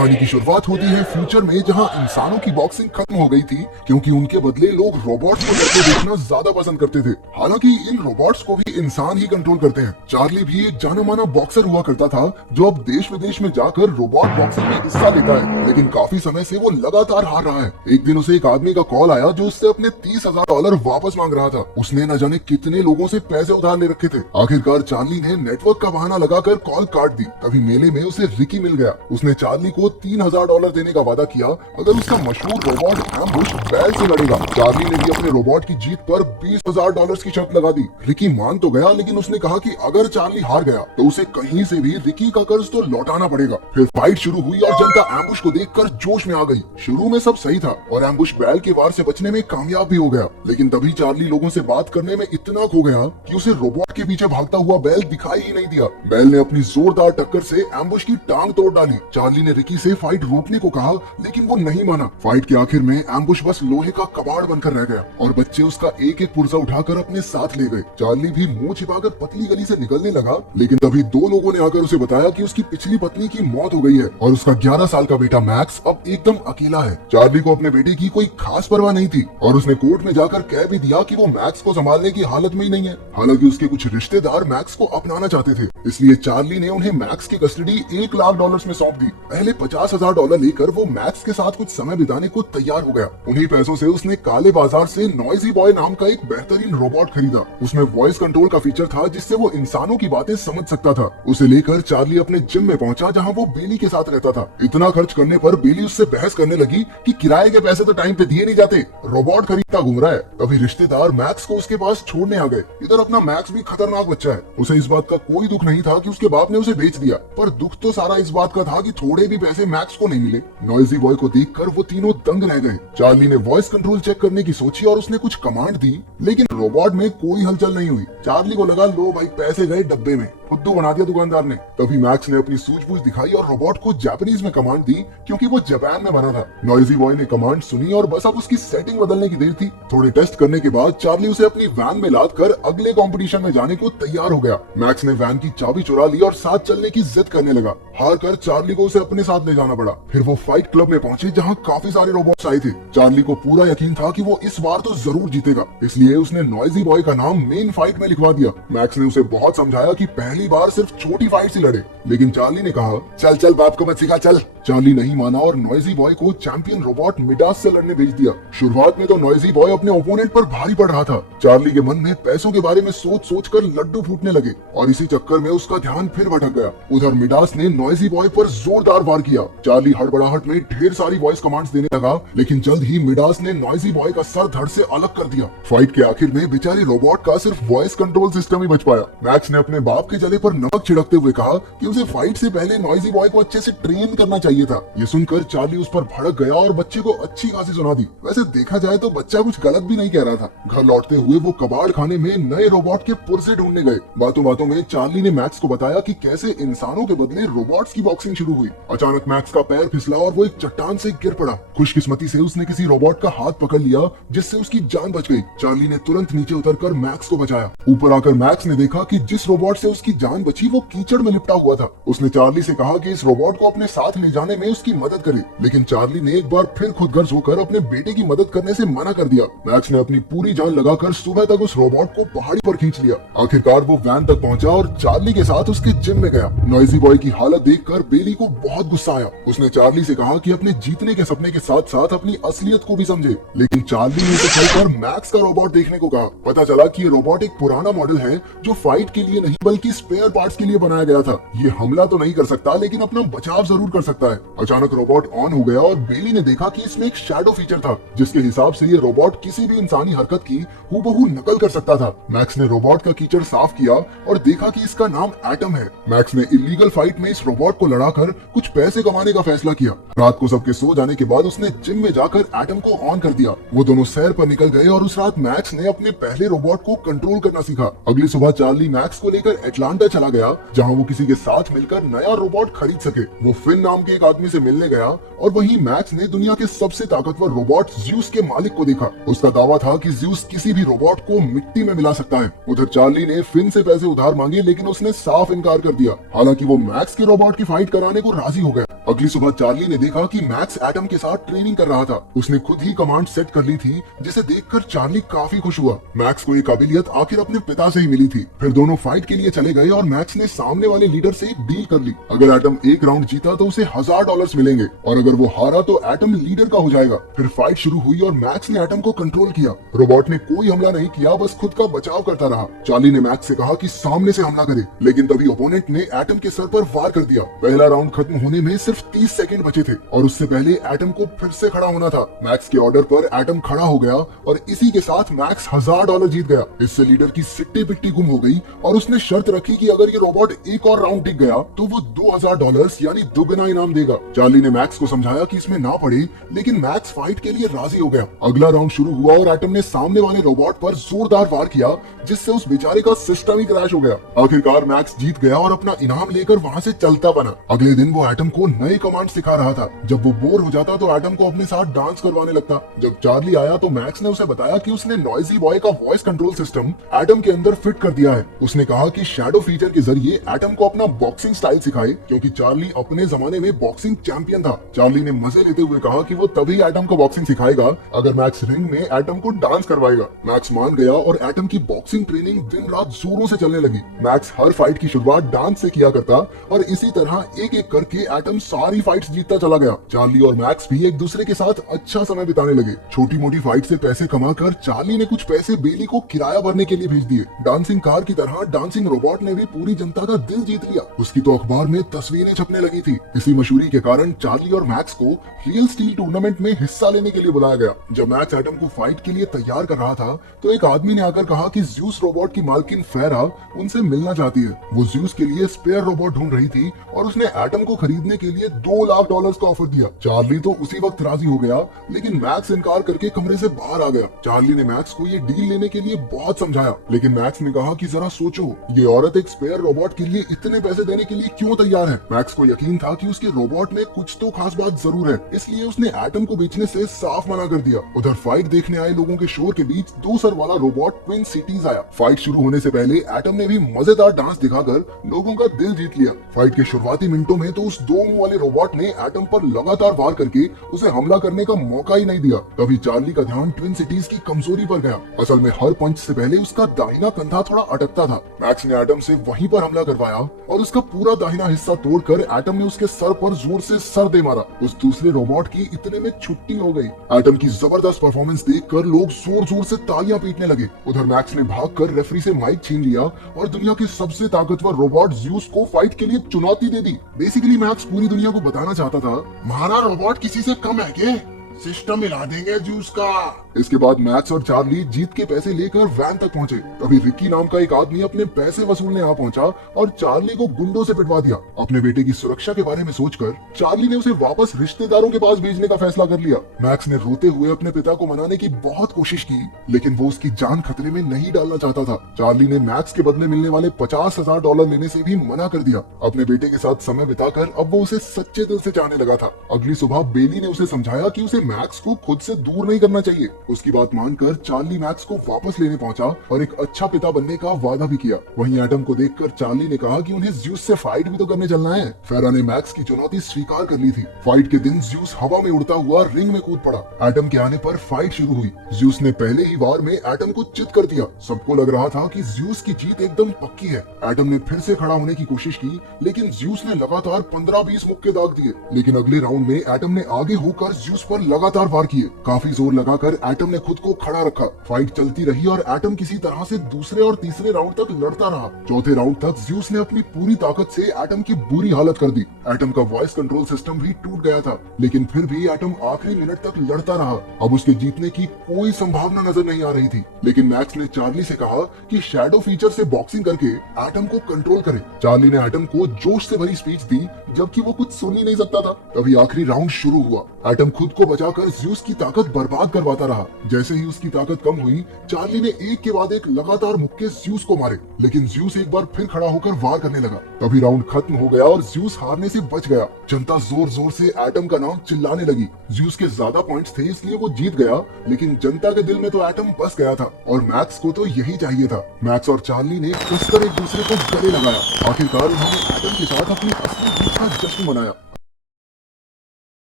कहानी की शुरुआत होती है फ्यूचर में, जहां इंसानों की बॉक्सिंग खत्म हो गई थी क्योंकि उनके बदले लोग रोबोट्स को लड़ते देखना ज्यादा पसंद करते थे। हालांकि इन रोबोट्स को भी इंसान ही कंट्रोल करते हैं। चार्ली भी एक जाना माना बॉक्सर हुआ करता था जो अब देश विदेश में जाकर रोबोट बॉक्सिंग में हिस्सा लेता है, लेकिन काफी समय से वो लगातार हार रहा है। एक दिन उसे एक आदमी का कॉल आया जो उससे अपने $30,000 वापस मांग रहा था। उसने न जाने कितने लोगों से पैसे उधार ले रखे थे। आखिरकार चार्ली ने नेटवर्क का बहाना लगाकर कॉल काट दी। तभी मेले में उसे रिकी मिल गया। उसने चार्ली को $3,000 देने का वादा किया अगर उसका मशहूर रोबोट एम्बुश बैल से लड़ेगा। चार्ली ने भी अपने रोबोट की जीत पर $20,000 की शर्त लगा दी। रिकी मान तो गया, लेकिन उसने कहा कि अगर चार्ली हार गया तो उसे कहीं से भी रिकी का कर्ज तो लौटाना पड़ेगा। फिर फाइट शुरू हुई और जनता एम्बुश को देखकर जोश में आ गई। शुरू में सब सही था और एम्बुश बैल के वार से बचने में कामयाब भी हो गया, लेकिन तभी चार्ली लोगों से बात करने में इतना खो गया कि उसे रोबोट के पीछे भागता हुआ बैल दिखाई ही नहीं दिया। बैल ने अपनी जोरदार टक्कर से एम्बुश की टांग तोड़ डाली। चार्ली ने रिकी से फाइट रोकने को कहा, लेकिन वो नहीं माना। फाइट के आखिर में एम्बुश बस लोहे का कबाड़ बनकर रह गया और बच्चे उसका एक एक पुर्जा उठाकर अपने साथ ले गए। चार्ली भी मुंह छिपाकर पतली गली से निकलने लगा, लेकिन तभी दो लोगों ने आकर उसे बताया कि उसकी पिछली पत्नी की मौत हो गई है और उसका 11 साल का बेटा मैक्स अब एकदम अकेला है। चार्ली को अपने बेटे की कोई खास परवाह नहीं थी और उसने कोर्ट में जाकर कह भी दिया कि वो मैक्स को संभालने की हालत में ही नहीं है। हालांकि उसके कुछ रिश्तेदार मैक्स को अपनाना चाहते थे, इसलिए चार्ली ने उन्हें मैक्स की कस्टडी $1,00,000 में सौंप दी। पहले $50,000 लेकर वो मैक्स के साथ कुछ समय बिताने को तैयार हो गया। उन्हीं पैसों से उसने काले बाजार से नॉइजी बॉय नाम का एक बेहतरीन रोबोट खरीदा। उसमें वॉइस कंट्रोल का फीचर था जिससे वो इंसानों की बातें समझ सकता था। उसे लेकर चार्ली अपने जिम में पहुंचा जहां वो बेली के साथ रहता था। इतना खर्च करने पर बेली उससे बहस करने लगी कि किराए के पैसे तो टाइम पे दिए नहीं जाते, रोबोट खरीदता घूम रहा है। तभी रिश्तेदार मैक्स को उसके पास छोड़ने आ गए। इधर अपना मैक्स भी खतरनाक बच्चा है। उसे इस बात का कोई दुख नहीं था कि उसके बाप ने उसे बेच दिया, पर दुख तो सारा इस बात का था कि थोड़े भी पैसे मैक्स को नहीं मिले। नॉइजी बॉय को देखकर वो तीनों दंग रह गए। चार्ली ने वॉइस कंट्रोल चेक करने की सोची और उसने कुछ कमांड दी, लेकिन रोबोट में कोई हलचल नहीं हुई। चार्ली को लगा लो भाई पैसे गए डब्बे में, खुद्दू बना दिया दुकानदार ने। तभी मैक्स ने अपनी सूझबूझ दिखाई और रोबोट को जापानीज में कमांड दी क्योंकि वो जापान में बना था। नॉइजी बॉय ने कमांड सुनी और बस अब उसकी सेटिंग बदलने की देर थी। थोड़े टेस्ट करने के बाद चार्ली उसे अपनी वैन में लाद कर अगले कंपटीशन में जाने को तैयार हो गया। मैक्स ने वैन की चाबी चुरा ली और साथ चलने की जिद करने लगा। हार कर चार्ली को उसे अपने साथ ले जाना पड़ा। फिर वो फाइट क्लब में पहुंचे जहां काफी सारे रोबोट्स आए थे। चार्ली को पूरा यकीन था कि वो इस बार तो जरूर जीतेगा, इसलिए उसने नॉइजी बॉय का नाम मेन फाइट में लिखवा दिया। मैक्स ने उसे बहुत समझाया कि पहली बार सिर्फ छोटी फाइट से लड़े, लेकिन चार्ली ने कहा चल चल बाप को मत सिखा चल। चार्ली नहीं माना और नॉइजी बॉय को चैंपियन रोबोट मिडास से लड़ने भेज दिया। शुरुआत में तो नॉइजी बॉय अपने ओपोनेंट पर भारी पड़ रहा था। चार्ली के मन में पैसों के बारे में सोच सोच कर लड्डू फूटने लगे और इसी चक्कर में उसका ध्यान फिर भटक गया। उधर मिडास ने नॉइजी बॉय पर जोरदार वार किया। चार्ली हड़बड़ाहट में ढेर सारी वॉइस कमांड्स देने लगा, लेकिन जल्द ही मिडास ने नॉइजी बॉय का सर धड़ से अलग कर दिया। फाइट के आखिर में बेचारे रोबोट का सिर्फ वॉइस कंट्रोल सिस्टम ही बच पाया। मैक्स ने अपने बाप के जले पर नमक छिड़कते हुए कहा कि उसे फाइट से पहले नॉइजी बॉय को अच्छे से ट्रेन करना चाहिए था। ये सुनकर चार्ली उस पर भड़क गया और बच्चे को अच्छी खासी सुना दी। वैसे देखा जाए तो बच्चा कुछ गलत भी नहीं कह रहा था। घर लौटते हुए वो कबाड़ खाने में नए रोबोट के पुर्जे ढूंढने गए। बातों बातों में चार्ली ने मैक्स को बताया कि कैसे इंसानों के बदले रोबोट्स की बॉक्सिंग शुरू हुई। अचानक मैक्स का पैर फिसला और वो एक चट्टान से गिर पड़ा। खुशकिस्मती से उसने किसी रोबोट का हाथ पकड़ लिया जिससे उसकी जान बच गई। चार्ली ने तुरंत नीचे उतरकर मैक्स को बचाया। ऊपर आकर मैक्स ने देखा कि जिस रोबोट से उसकी जान बची वो कीचड़ में लिपटा हुआ था। उसने चार्ली से कहा कि इस रोबोट को अपने साथ ले जाने में उसकी मदद करे, लेकिन चार्ली ने एक बार फिर खुदगर्ज होकर अपने बेटे की मदद करने से मना कर दिया। मैक्स ने अपनी पूरी जान लगाकर सुबह तक उस रोबोट को पहाड़ी पर खींच लिया। आखिरकार वो वैन तक पहुंचा और चार्ली के साथ उसके जिम में गया। नॉइजी बॉय की हालत देखकर बेली को बहुत गुस्सा आया। उसने चार्ली से कहा कि अपने जीतने के सपने के साथ साथ अपनी असलियत को भी समझे, लेकिन चार्ली ने उसे चलकर मैक्स का रोबोट देखने को कहा। पता चला कि ये रोबोट एक पुराना मॉडल है जो फाइट के लिए नहीं बल्कि स्पेयर पार्ट्स के लिए बनाया गया था। ये हमला तो नहीं कर सकता, लेकिन अपना बचाव जरूर कर सकता है। अचानक रोबोट ऑन हो गया और बेली ने देखा कि इसमें एक शैडो फीचर था, जिसके हिसाब से ये रोबोट किसी भी इंसानी हरकत की हूबहू नकल कर सकता था। मैक्स ने रोबोट का कीचड़ साफ किया और देखा कि इसका नाम एटम है। मैक्स ने इलीगल फाइट में इस रोबोट को लड़ाकर कुछ पैसे कमाने का फैसला किया। रात को सबके सो जाने के बाद उसने जिम में जाकर एटम को ऑन कर दिया। वो दोनों सैर पर निकल गए और उस रात मैक्स ने अपने पहले रोबोट को कंट्रोल करना सीखा। अगली सुबह चार्ली मैक्स को लेकर एटलांटा चला गया, जहाँ वो किसी के साथ मिलकर नया रोबोट खरीद सके। वो फिन नाम के एक आदमी से मिलने गया और वहीं मैक्स ने दुनिया के सबसे ताकतवर रोबोट ज्यूस के मालिक को देखा। उसका दावा था कि ज्यूस किसी भी रोबोट को मिट्टी में मिला सकता है। उधर चार्ली ने फिन से पैसे उधार मांगे लेकिन उसने साफ इनकार कर दिया। हालांकि वो मैक्स के रोबोट की फाइट कराने को राजी हो गया। अगली सुबह चार्ली ने देखा कि मैक्स एटम के साथ ट्रेनिंग कर रहा था। उसने खुद ही कमांड सेट कर ली थी, जिसे देखकर चार्ली काफी खुश हुआ। मैक्स को ये काबिलियत आखिर अपने पिता से ही मिली थी। फिर दोनों फाइट के लिए चले गए और मैक्स ने सामने वाले लीडर से एक डील कर ली। अगर एटम एक राउंड जीता तो उसे $1000 मिलेंगे और अगर वो हारा तो एटम लीडर का हो जाएगा। फिर फाइट शुरू हुई और मैक्स ने एटम को कंट्रोल किया। रोबोट ने कोई हमला नहीं किया, बस खुद का बचाव करता रहा। चार्ली ने मैक्स से कहा कि सामने से हमला करे, लेकिन तभी ओपोनेंट ने एटम के सर पर वार कर दिया। पहला राउंड खत्म होने में सिर्फ 30 सेकंड बचे थे और उससे पहले एटम को फिर से खड़ा होना था। मैक्स के ऑर्डर पर एटम खड़ा हो गया और इसी के साथ मैक्स $1000 जीत गया। इससे लीडर की सिट्टी पिट्टी गुम हो गई और उसने शर्त रखी कि अगर ये रोबोट एक और राउंड टिक गया तो वो $2000 यानी दुगना इनाम देगा। चार्ली ने मैक्स को समझाया कि इसमें ना पड़े, लेकिन मैक्स फाइट के लिए राजी हो गया। अगला राउंड शुरू हुआ और एटम ने सामने वाले रोबोट पर जोरदार वार किया, जिससे उस बेचारे का सिस्टम ही क्रैश हो गया। आखिरकार मैक्स जीत गया और अपना इनाम लेकर वहाँ से चलता बना। अगले दिन वो एटम को नए कमांड सिखा रहा था। जब वो बोर हो जाता तो एटम को अपने साथ डांस करवाने लगता। जब चार्ली आया तो मैक्स ने उसे बताया कि उसने नॉइजी बॉय का वॉइस कंट्रोल सिस्टम एटम के अंदर फिट कर दिया है। उसने कहा कि शैडो फीचर के जरिए एटम को अपना बॉक्सिंग स्टाइल सिखाए, क्योंकि चार्ली अपने जमाने में बॉक्सिंग चैंपियन था। चार्ली ने मजे लेते हुए कहा कि वो तभी एटम को बॉक्सिंग सिखाएगा अगर मैक्स रिंग में एटम को डांस करवाएगा। मैक्स मान गया और एटम की बॉक्सिंग ट्रेनिंग दिन रात जोरों से चलने लगी। मैक्स हर फाइट की शुरुआत डांस से किया करता और इसी तरह एक एक करके एटम सारी फाइट्स जीतता चला गया। चार्ली और मैक्स भी एक दूसरे के साथ अच्छा समय बिताने लगे। छोटी मोटी फाइट से पैसे कमाकर चार्ली ने कुछ पैसे बेली को किराया भरने के लिए भेज दिए। डांसिंग कार की तरह डांसिंग रोबोट ने भी पूरी जनता का दिल जीत लिया। उसकी तो अखबार में तस्वीरें छपने लगी थी। इसी मशहूरी के कारण चार्ली और मैक्स को रियल स्टील टूर्नामेंट में हिस्सा लेने के लिए बुलाया गया। जब मैक्स एटम को फाइट के लिए तैयार कर रहा था तो एक आदमी ने आकर कहा कि ज्यूस रोबोट की मालकिन फेरा उनसे मिलना चाहती है। वो ज्यूस के लिए स्पेयर रोबोट ढूंढ रही थी और उसने एटम को खरीदने के लिए $2 लाख का ऑफर दिया। चार्ली तो उसी वक्त राजी हो गया, लेकिन मैक्स इनकार करके कमरे से बाहर आ गया। चार्ली ने मैक्स को ये डील लेने के लिए बहुत समझाया, लेकिन मैक्स ने कहा कि जरा सोचो, ये औरत एक स्पेयर रोबोट के लिए इतने पैसे देने के लिए क्यों तैयार है। मैक्स को यकीन था कि उसके रोबोट में कुछ तो खास बात जरूर है, इसलिए उसने एटम को बेचने से साफ मना कर दिया। उधर फाइट देखने आए लोगों के शोर के बीच 2 सर वाला रोबोट ट्विन सिटीज आया। फाइट शुरू होने से पहले एटम ने भी मजेदार डांस दिखाकर लोगों का दिल जीत लिया। फाइट के शुरुआती मिनटों में तो उस 2 मुंह वाले रोबोट ने एटम पर लगातार वार करके उसे हमला करने का मौका ही नहीं दिया। तभी चार्ली का ध्यान ट्विन सिटीज की कमजोरी पर गया। असल में हर पंच से पहले उसका दाहिना कंधा थोड़ा अटकता था। मैक्स ने एटम से वहीं पर हमला करवाया और उसका पूरा दाहिना हिस्सा तोड़कर एटम ने उसके सर पर जोर से सर दे मारा। उस दूसरे रोबोट की इतने में छुट्टी हो गई। एटम की जबरदस्त परफॉर्मेंस देखकर लोग जोर जोर से तालियां पीटने लगे। उधर मैक्स ने भागकर रेफरी से माइक छीन लिया और दुनिया के सबसे ताकतवर रोबोट ज्यूस को फाइट के लिए चुनौती दे दी। बेसिकली मैक्स पूरी दुनिया को बताना चाहता था, हमारा रोबोट किसी से कम है क्या? सिस्टम हिला देंगे ज्यूस का। इसके बाद मैक्स और चार्ली जीत के पैसे लेकर वैन तक पहुंचे। तभी रिकी नाम का एक आदमी अपने पैसे वसूलने आ पहुंचा और चार्ली को गुंडों से पिटवा दिया। अपने बेटे की सुरक्षा के बारे में सोचकर चार्ली ने उसे वापस रिश्तेदारों के पास भेजने का फैसला कर लिया। मैक्स ने रोते हुए अपने पिता को मनाने की बहुत कोशिश की, लेकिन वो उसकी जान खतरे में नहीं डालना चाहता था। चार्ली ने मैक्स के बदले मिलने वाले $50,000 लेने से भी मना कर दिया। अपने बेटे के साथ समय बिताकर अब वो उसे सच्चे दिल से चाहने लगा था। अगली सुबह बेली ने उसे समझाया कि उसे मैक्स को खुद से दूर नहीं करना चाहिए। उसकी बात मानकर चार्ली मैक्स को वापस लेने पहुंचा और एक अच्छा पिता बनने का वादा भी किया। वहीं एटम को देखकर चार्ली ने कहा कि उन्हें ज्यूस से फाइट भी तो करने चलना है। फेरा ने मैक्स की चुनौती स्वीकार कर ली थी। फाइट के दिन ज्यूस हवा में उड़ता हुआ रिंग में कूद पड़ा। एटम के आने पर फाइट शुरू हुई। ज्यूस ने पहले ही वार में एटम को चित कर दिया। सबको लग रहा था कि ज्यूस की जीत एकदम पक्की है। एटम ने फिर से खड़ा होने की कोशिश की, लेकिन ज्यूस ने लगातार 15-20 मुक्के दाग दिए। लेकिन अगले राउंड में एटम ने आगे होकर ज्यूस पर लगातार वार किए। काफी जोर लगाकर एटम ने खुद को खड़ा रखा। फाइट चलती रही और एटम किसी तरह से दूसरे और तीसरे राउंड तक लड़ता रहा। चौथे राउंड तक ज्यूस ने अपनी पूरी ताकत से एटम की बुरी हालत कर दी। एटम का वॉइस कंट्रोल सिस्टम भी टूट गया था, लेकिन फिर भी एटम आखिरी मिनट तक लड़ता रहा। अब उसके जीतने की कोई संभावना नजर नहीं आ रही थी, लेकिन मैक्स ने चार्ली से कहा कि शैडो फीचर से बॉक्सिंग करके एटम को कंट्रोल करे। चार्ली ने एटम को जोश से भरी स्पीच दी, जबकि वो कुछ सुन ही नहीं सकता था। तभी आखिरी राउंड शुरू हुआ। एटम खुद को बचाकर ज्यूस की ताकत बर्बाद करवाता रहा। रहा। जैसे ही उसकी ताकत कम हुई, चार्ली ने एक के बाद एक लगातार मुक्के ज्यूस को मारे, लेकिन ज्यूस एक बार फिर खड़ा होकर वार करने लगा। तभी राउंड खत्म हो गया और ज्यूस हारने से बच गया। जनता जोर जोर से एटम का नाम चिल्लाने लगी। ज्यूस के ज्यादा पॉइंट्स थे इसलिए वो जीत गया, लेकिन जनता के दिल में तो एटम बस गया था और मैक्स को तो यही चाहिए था। मैक्स और चार्ली ने कसकर एक दूसरे को गले लगाया। आखिरकार उन्होंने एटम के साथ अपनी असली जीत का जश्न मनाया।